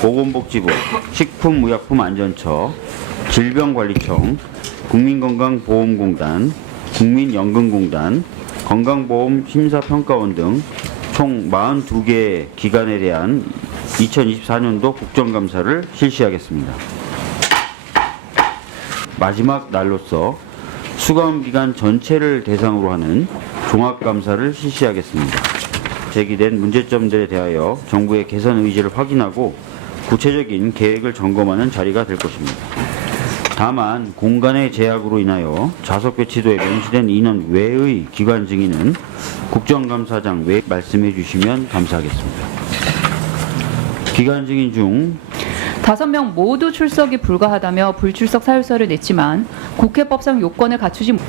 보건복지부, 식품의약품안전처, 질병관리청, 국민건강보험공단, 국민연금공단, 건강보험심사평가원 등 총 42개 기관에 대한 2024년도 국정감사를 실시하겠습니다. 마지막 날로서 수감 기간 전체를 대상으로 하는 종합 감사를 실시하겠습니다. 제기된 문제점들에 대하여 정부의 개선 의지를 확인하고 구체적인 계획을 점검하는 자리가 될 것입니다. 다만 공간의 제약으로 인하여 좌석 배치도에 명시된 인원 외의 기관 증인은 국정감사장 외 말씀해 주시면 감사하겠습니다. 기관 증인 중 다섯 명 모두 출석이 불가하다며 불출석 사유서를 냈지만 국회법상 요건을 갖추지 못-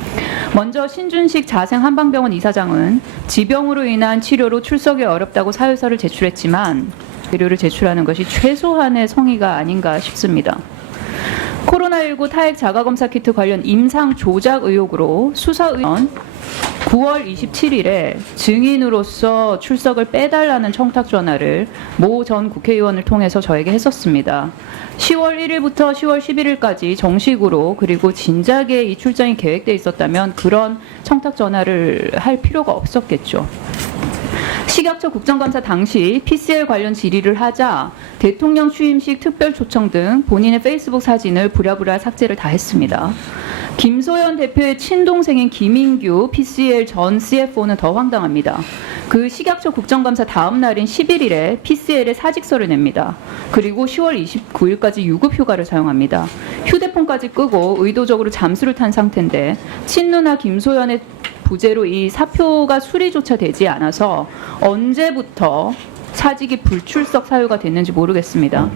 먼저 신준식 자생 한방병원 이사장은 지병으로 인한 치료로 출석이 어렵다고 사유서를 제출했지만 자료를 제출하는 것이 최소한의 성의가 아닌가 싶습니다. 코로나19 타액 자가검사 키트 관련 임상 조작 의혹으로 수사의원 9월 27일에 증인으로서 출석을 빼달라는 청탁 전화를 모 전 국회의원을 통해서 저에게 했었습니다. 10월 1일부터 10월 11일까지 정식으로 그리고 진작에 이 출장이 계획돼 있었다면 그런 청탁 전화를 할 필요가 없었겠죠. 식약처 국정감사 당시 PCL 관련 질의를 하자 대통령 취임식 특별 초청 등 본인의 페이스북 사진을 부랴부랴 삭제를 다 했습니다. 김소연 대표의 친동생인 김인규 PCL 전 CFO는 더 황당합니다. 그 식약처 국정감사 다음 날인 11일에 PCL에 사직서를 냅니다. 그리고 10월 29일까지 유급 휴가를 사용합니다. 휴대폰까지 끄고 의도적으로 잠수를 탄 상태인데 친누나 김소연의 부재로 이 사표가 수리조차 되지 않아서 언제부터 사직이 불출석 사유가 됐는지 모르겠습니다.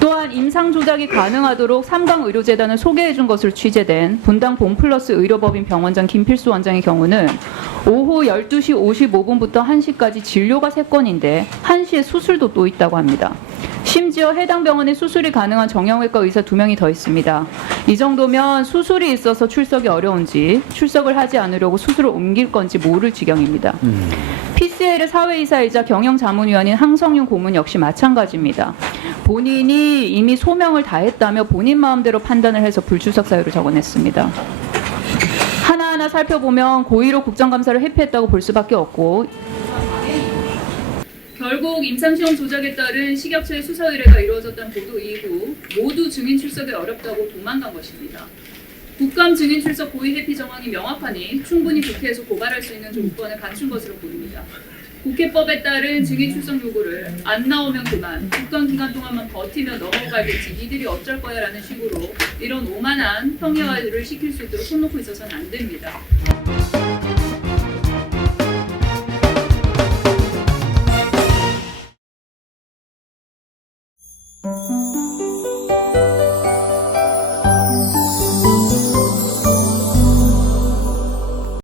또한 임상 조작이 가능하도록 삼강의료재단을 소개해 준 것으로 취재된 분당 본플러스 의료법인 병원장 김필수 원장의 경우는 오후 12시 55분부터 1시까지 진료가 3건인데 1시에 수술도 또 있다고 합니다. 심지어 해당 병원에 수술이 가능한 정형외과 의사 2명이 더 있습니다. 이 정도면 수술이 있어서 출석이 어려운지 출석을 하지 않으려고 수술을 옮길 건지 모를 지경입니다. PCL의 사회이사이자 경영자문위원인 항성윤 고문 역시 마찬가지입니다. 본인이 이미 소명을 다했다며 본인 마음대로 판단을 해서 불출석 사유를 적어냈습니다. 하나하나 살펴보면 고의로 국정감사를 회피했다고 볼 수밖에 없고 결국 임상시험 조작에 따른 식약처의 수사 의뢰가 이루어졌다는 보도 이후 모두 증인 출석이 어렵다고 도망간 것입니다. 국감 증인 출석 고의 회피 정황이 명확하니 충분히 국회에서 고발할 수 있는 조건을 갖춘 것으로 보입니다. 국회법에 따른 증인 출석 요구를 안 나오면 그만 국감 기간 동안만 버티며 넘어가겠지 니들이 어쩔 거야라는 식으로 이런 오만한 평야화를 시킬 수 있도록 손 놓고 있어서는 안 됩니다.